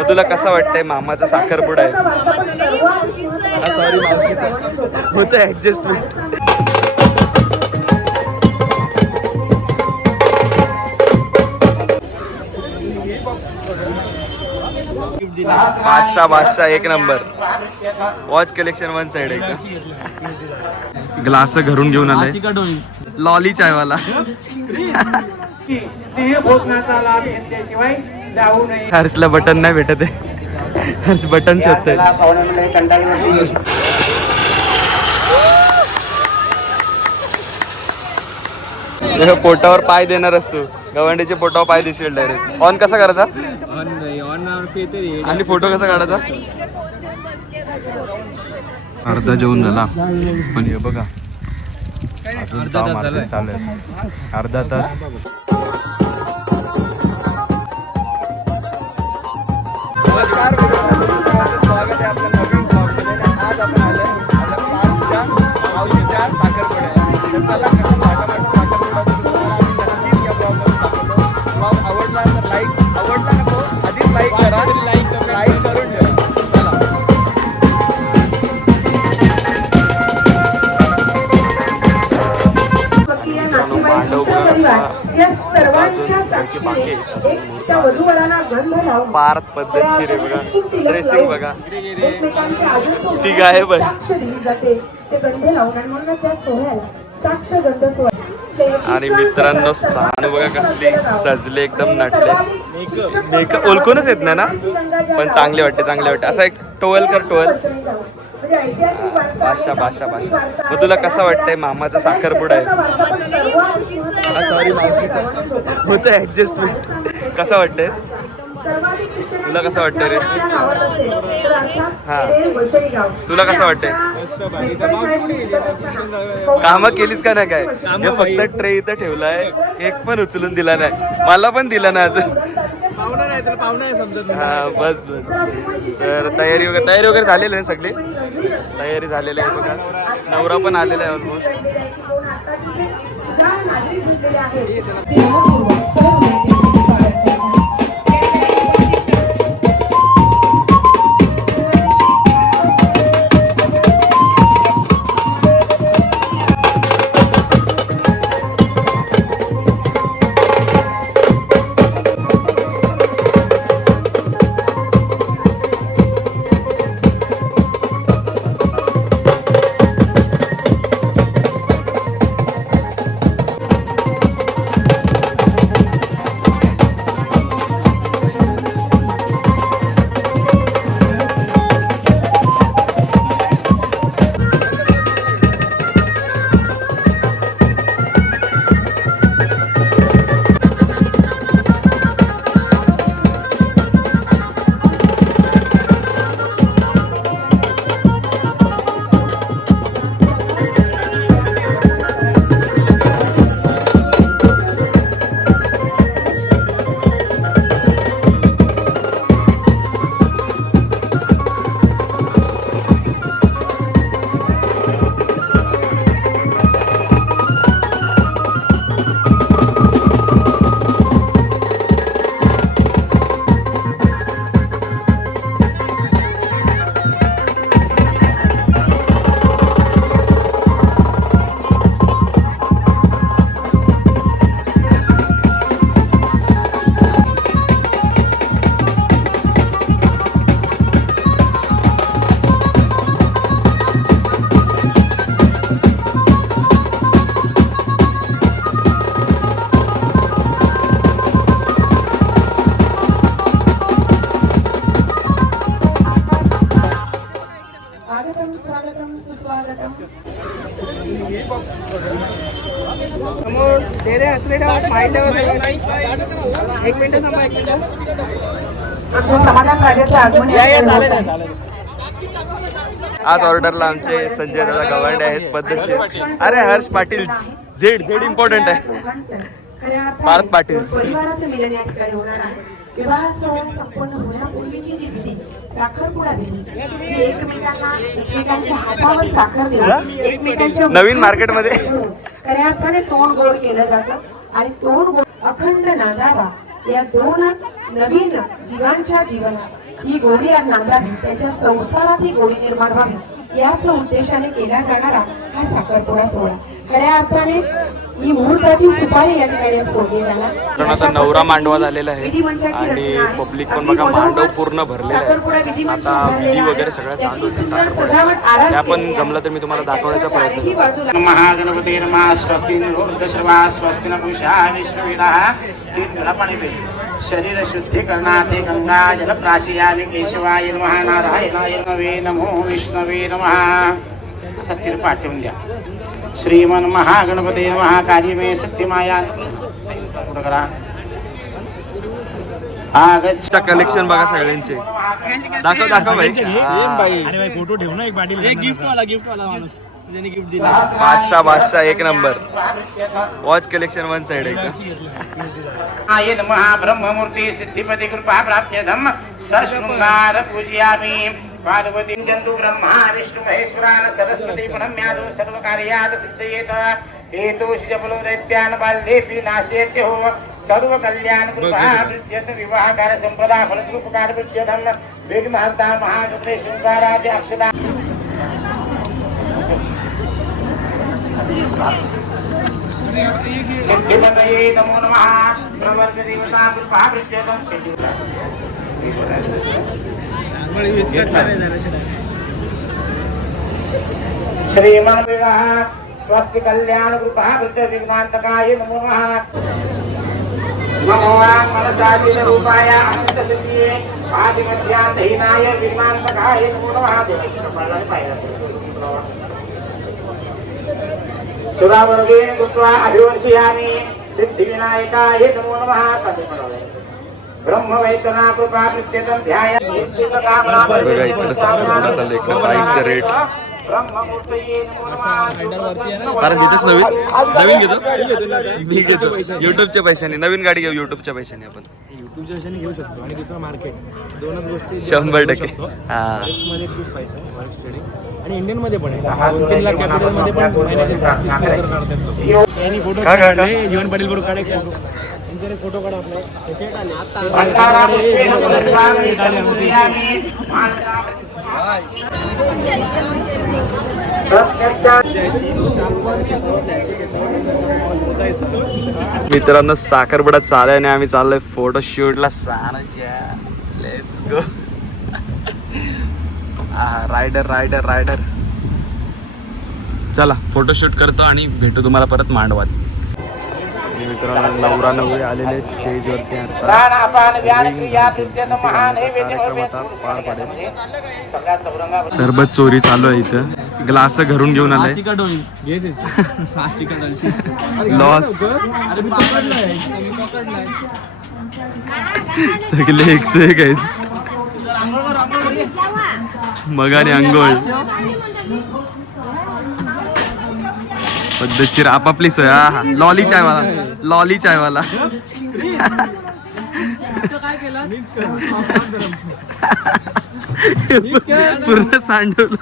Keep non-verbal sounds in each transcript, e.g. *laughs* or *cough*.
मग तुला कसं वाटतंय मामाचा साखरपुडा आहे? सॉरी मावशीचा होतं ऍडजस्टमेंट बादशाह बादशाह एक number. Watch collection one side एकदम ग्लास घरून घेऊन आलाय. लॉली चायवाला. *laughs* जाऊ नये. हर्षला बटन नाही भेटत आहे. हर्ष बटन शोधतोय. हे पोटावर पाय देणार असतो गवंडीच्या पोटावर पाय दिसेल डायरेक्ट ऑन कसा करायचा? आणि फोटो कसा काढायचा? अर्धा जेवण झाला. पण हे बघा. अर्धा तास. पार्थ पद्धतशीर आहे बघा. ड्रेसिंग बघा. ती गायब आहे. आणि मित्रांनो सानू बघा कसली सजले एकदम नटले. मेकअप ओळखूनच येत नाही ना? पण चांगले वाटते चांगले वाटते. असं एक टोवेल कर टोवेल बादशाह बादशाह बादशाह. मग तुला कसं वाटतंय? मामाचा साखरपुडा आहे. सॉरी मावशीचा होतं ऍडजस्टमेंट कसं वाटतंय? तुला कसं वाटतंय रे? हा. तुला कसं वाटतंय? कामं केलीस का नाही काय? हे फक्त ट्रे इथं ठेवलाय. एक पण उचलून दिला नाही. मला पण दिला नाही अजून. हा बस बस. तर तयारी वगैरे तयारी वगैरे झालेली आहे सगळी? तयारी झालेली आहे बघा. नवरा पण आलेला आहे ऑलमोस्ट समोर चेहरे हसरे एक मिनिट थांबा एक मिनिट समाधान आगमन या आज ऑर्डरला आमचे संजय दादा गवांडे आहेत पद्धतशीर अरे Harsh Patil Z Z important आहे. भारत पाटील साखरपुडा एकमेकांच्या हातावर साखर देऊन एकमेकांच्या नवीन मार्केटमध्ये. खऱ्या अर्थाने तोंड गोड केलं जातं. आणि तोंड गोड अखंड नांदावा या दोन नवीन जीवांच्या जीवनात ही गोडी नांदावी त्यांच्या संसारात ही गोडी निर्माण व्हावी. याच उद्देशाने केला जाणारा हा साखरपुडा सोहळा. खऱ्या अर्थाने ही मुहूर्ताची सुपारी या ठिकाणी फोडली जाणार कारण आता नवरा मांडवा झालेला आहे आणि. पब्लिक पण बघा मांडव पूर्ण भरलेला आहे आता विधी. वगैरे सगळं चालू त्याची आहे सुंदर साखरपुड्यात. सजावट आरास ते आपण केलेली आहे. जमलं तर मी तुम्हाला दाखवण्याचा प्रयत्न. बाजूला महागणपती नमा स्वस्ति निरुद्धश्रवा स्वस्ति न पुषा विश्ववेदाः ते तुला शरीर शुद्धीकरणार्थे गंगा जल प्राशियामि केशवाय नमः नारायणाय नवे नमो विष्णवे नमः सत्य पाठ ठेवून द्या श्रीमन महागणपती नमः काली मे सत्यमाया। पुढं करा। कलेक्शन बघा सगळ्यांचे। दाखव दाखव भाई। अरे भाई फोटो ठेव ना एक गिफ्ट वाला गिफ्ट वाला माणूस. ज्याने गिफ्ट दिला. बादशाह बादशाह एक number. Watch collection one side आहे ब्रह्ममूर्ती सिद्धिपति कृपा प्राप्त्यधम सरशृंगार पूजयामि। పార్వతి జంతు బ్రహ్మ విష్ణు మహేశ్వరాన సరస్వతి ప్రణమ్యాదు సర్వకార్యాద సిద్ధయేత హేతు శిజములు దైత్యాన బాల్యేపి నాశేత్య హో సర్వ కళ్యాణ కృపాభృత్యత్ వివాహకార సంపద ఫలకృపకారభృత్యధం విఘ్న హంతా మహాగృతే శృంగారాది అక్షదా సిద్ధిపతయే నమో ప్రవర్గ దేవతా కృపాభృత్యతం సిద్ధి देवता कृपा वृद्ध्यधम श्रीमान विवाह स्वस्ति कल्याण कृपा वृद्ध विघ्नांतकाय नमो नमः नमो वां मनसाचित रूपाय अनंत सिद्धिये आदि मध्यांतहीनाय विघ्नांतकाय नमो नमः सुरावर्गेण कृत्वा अभिवर्षयामि सिद्धिविनायकाय नमो नमः ब्रह्मवैतना कृपा नित्यतं ध्याय बघा इकडे इकडे? बाईकचा रेट. कारण घेतोच नवीन नवीन घेतो? मी घेतो. युट्यूबच्या पैशाने नवीन गाडी घेऊ युट्यूबच्या पैशाने आपण. युट्यूबच्या विषयाने घेऊ शकतो आणि दुसरं मार्केट दोनच गोष्टी *laughs* शंभर टक्के. हा. मध्ये खूप पैसा आणि इंडियनमध्ये पण आहे. कॅपिटलमध्ये पण जीवन पाटील बरोबर काढ एक फोटो काढ मित्रांनो साखरपुडा चालू आहे. आणि आम्ही चाललोय फोटो शूटला साराच्या let's go rider rider rider चला फोटोशूट करतो आणि भेटू तुम्हाला परत मांडवात. मित्रांनो नवरा नवरी आलेले स्टेजवरती आता. सगळ्या चौरंगा सरबत चोरी चालू आहे इथं. ग्लास घरून घेऊन आलाय. *laughs* लॉस अरे मी पकडलाय. मी पकडलाय. सगळे एकशे एक आहेत मग आणि अंघोळ. पद्धतशीर आपापली सोय हा लॉली चायवाला. लॉली चायवाला. पूर्ण सांडवलं.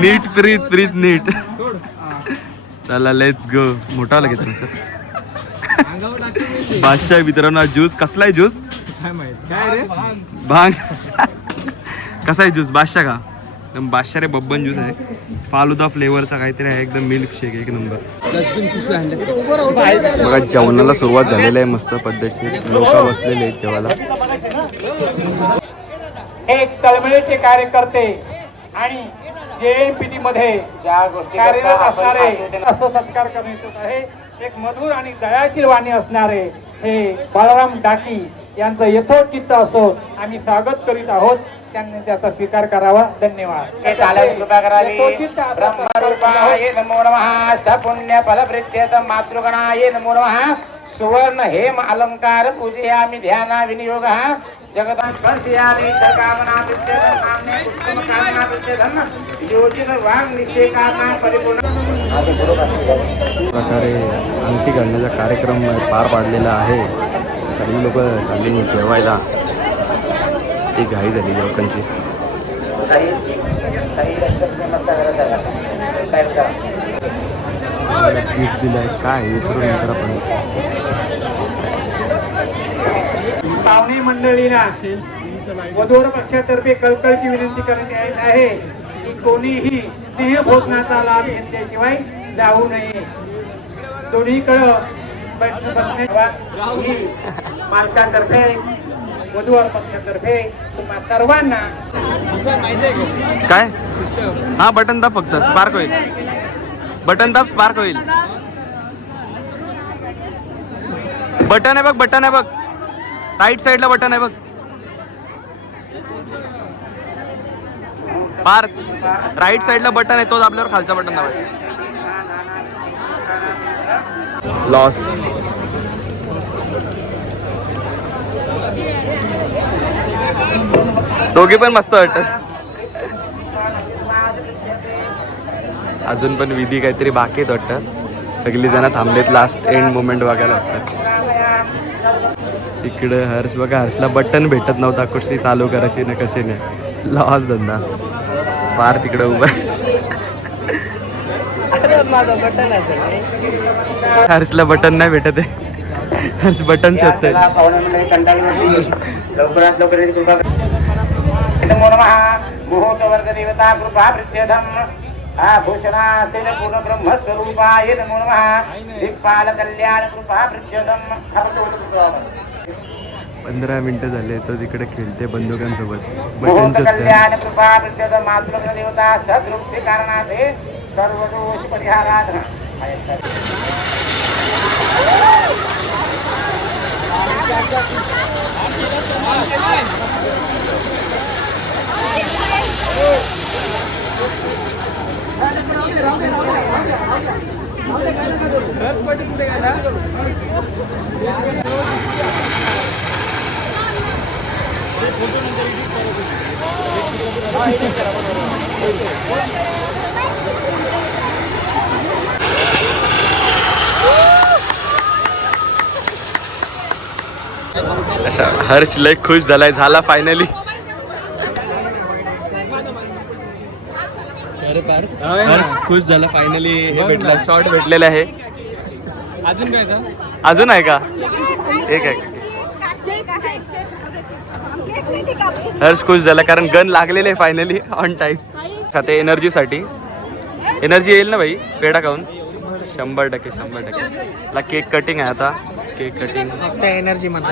नीट प्रीत प्रीत नीट. चला लेट्स गो मोठा लागेल तुमचं. बादशाह मित्रांनो ज्यूस कसला आहे ज्यूस भांग. कसा आहे ज्यूस बादशाह का? एकदम बादशाह रे बब्बन ज्यूस आहे. फालुदा फ्लेवरचा काहीतरी आहे. एकदम मिल्क शेक एक नंबर बघा जेवणाला सुरुवात झालेली आहे मस्त पद्धतशीर लोक बसलेले आहेत जेवायला. एक तळमळीचे कार्यकर्ते आणि जेएनपीटी मध्ये ज्या गोष्टी कार्यरत असणारे असं सत्कार करण्यात आहे. एक मधुर आणि दयाशील वाणी असणारे हे बाळाराम डाकी यांचं यथोचित्त असो आम्ही स्वागत करीत आहोत. त्यांनी त्याचा स्वीकार करावा. धन्यवाद. कृपा करावी ब्रह्मरूपाय नमो नमः. सपुण्य फलप्रित्यत मातृगणाय नमो नमः. सुवर्ण हेम अलंकार पूजयामि ध्याना विनियोग. जगदास्पर्शयामि कामना कामना योजित वांग परिपूर्ण प्रकारे अंगठी घालण्याचा कार्यक्रम पार पाडलेला आहे. सगळी लोक झाली जेवायला. ती घाई झाली लोकांची गिफ्ट दिलं आहे काय विचारून नंतर आपण पाहुणे मंडळीला असेल वधूर पक्षातर्फे कळकळची विनंती करण्यात आहे की कोणीही स्नेह भोजनाचा लाभ घेतल्याशिवाय जाऊ नये दोन्हीकडं बस- बसण्याची मालकातर्फे वधूवर पक्षातर्फे तुम्हा सर्वांना काय? हा बटन दाब फक्त. स्पार्क होईल. बटन दाब स्पार्क होईल. बटन आहे बघ बटन आहे बघ. राईट साईडला बटन आहे बघ. पार्क राईट साईडला बटन आहे तोच आपल्यावर खालचा बटन दाबायचा. लॉस दोघे पण मस्त वाटत. अजून पण विधी काहीतरी बाकी आहेत वाटतं. सगळी जण थांबलेत लास्ट एंड मोमेंट बघायला वाटतं. तिकडं हर्ष बघा हर्षला बटन भेटत नव्हता कुठची चालू करायची ना कशी नाही. लॉस धंदा. फार तिकडं उभा. हर्षला बटन नाही भेटत आहे. हर्ष बटन शोधतोय. लवकरात लवकर नमो नमः मुहूर्त वर्ग देवता कृपा आभूषणासेन पूर्ण ब्रह्म स्वरूपाय नमो नमः दिक्पाल कल्याण कृपा वृद्ध्यधम पंधरा मिनिटं झाले तो तिकडे खेळते बंदुकांसोबत. बटन शोधतोय. सर्व दोष परिहाराधना अशा हर्ष लय खुश झालाय झाला फायनली हर्ष खुश झाला फायनली हे भेटलं. शॉर्ट भेटलेलं आहे. अजून काय अजून आहे का? एक आहे. हर्ष खुश झाला कारण गन लागलेले आहे फायनली ऑन टाइम का ते एनर्जीसाठी एनर्जी येईल ना भाई? पेढा खाऊन? शंभर टक्के शंभर टक्के. केक कटिंग आहे आता. केक कटिंग फक्त एनर्जी म्हणा.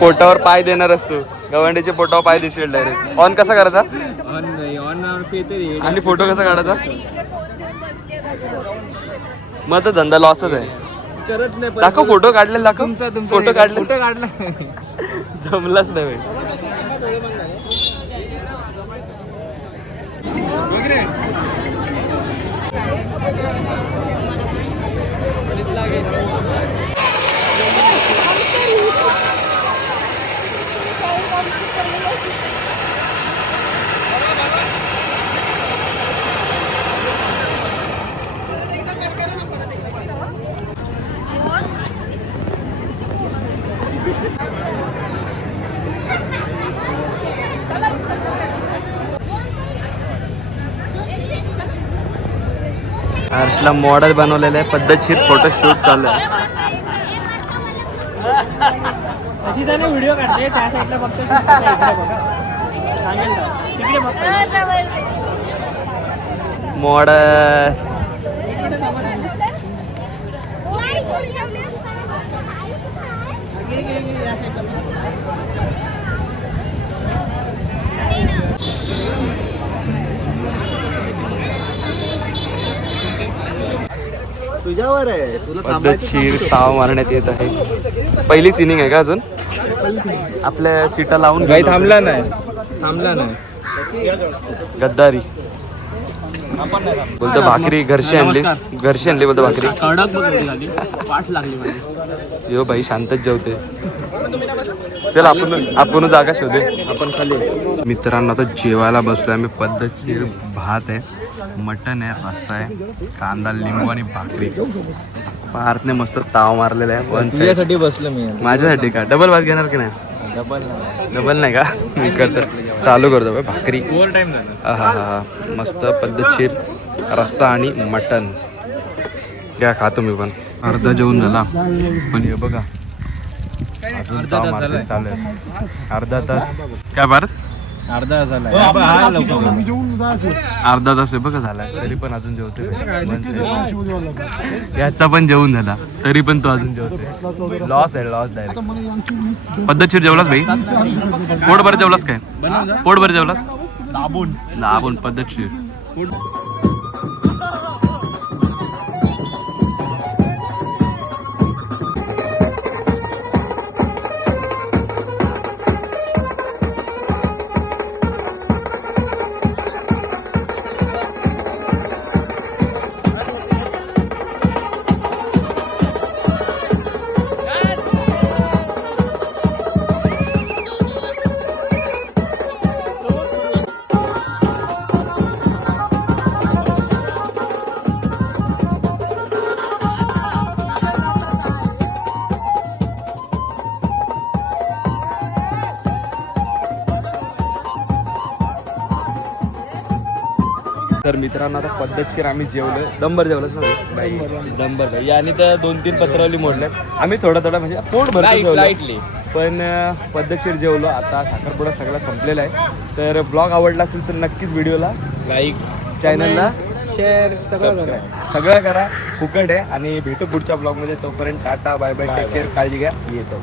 पोटावर पाय देणारच तू. गवंडीच्या पोटावर पाय दिसेल डायरेक्ट ऑन कसा करायचा? ऑन ऑन आणि फोटो कसा काढायचा? मग तर धंदा लॉसच आहे. करत नाही दाखव फोटो काढले दाखव. तुमचा तुमचा फोटो काढले फोटो काढला. जमलाच नाही भाई हर्षला मॉडेल बनवलेलं आहे. पद्धतशीर फोटोशूट चालू आहे. अशी त्याने व्हिडिओ काढले त्या साईडला फक्त इकडे बघा. सांगेल ना तिकडे बघ मॉडेल तुझ्यावर आहे. तुला पद्धतशीर ताव मारण्यात येत आहे. पहिली सिनिंग आहे का अजून? आपल्या सीटा लावून काही. थांबला नाही. थांबला नाही. गद्दारी. बोलतो भाकरी घरशी आणली. घरशी आणली बोलतो भाकरी. कडक लागली यो भाई शांतच जेवते. चल आपण आपण जागा शोधे आपण खाली. मित्रांनो आता जेवायला बसलोय. आम्ही पद्धतशीर भात आहे. मटन आहे रस्ता आहे कांदा लिंबू आणि भाकरी. पार्थने मस्त ताव मारलेला आहे साईड तुझ्यासाठी बसलो मी माझ्यासाठी का? डबल भात घेणार की नाही? डबल नाही. डबल नाही का? मी करतो. चालू करतो भाकरी. हा हा मस्त पद्धतशीर रस्सा आणि मटन. घ्या खातो मी पण. अर्धा जेवण झाला. पण हे बघा. अजून ताव मारते चालू आहे अर्धा तास. काय भारत? अर्धा झाला हा लवकर अर्धा तास आहे बघा झाला तरी पण अजून जेवते. याचा पण जेवण झाला तरी पण तो अजून जेवते लॉस आहे लॉस डायरेक्ट पद्धतशीर जेवलास भाई पोटभर जेवलास काय? पोटभर जेवलास? दाबून. दाबून पद्धतशीर. मित्रांनो आता पद्धतशीर आम्ही जेवलो. दंबर जेवलोच ना भाई? दंबर भाई आणि तर दोन तीन पत्रावली मोडले आम्ही थोडा थोडा म्हणजे पोट भरतो लाईटली पण पद्धतशीर जेवलो. आता साखरपुडा सगळा संपलेला आहे. तर ब्लॉग आवडला असेल तर नक्कीच व्हिडिओला लाईक चॅनलला शेअर सगळं सगळं करा. फुकट आहे. आणि भेटू पुढच्या ब्लॉगमध्ये. तोपर्यंत tata bye bye take care काळजी घ्या. येतो.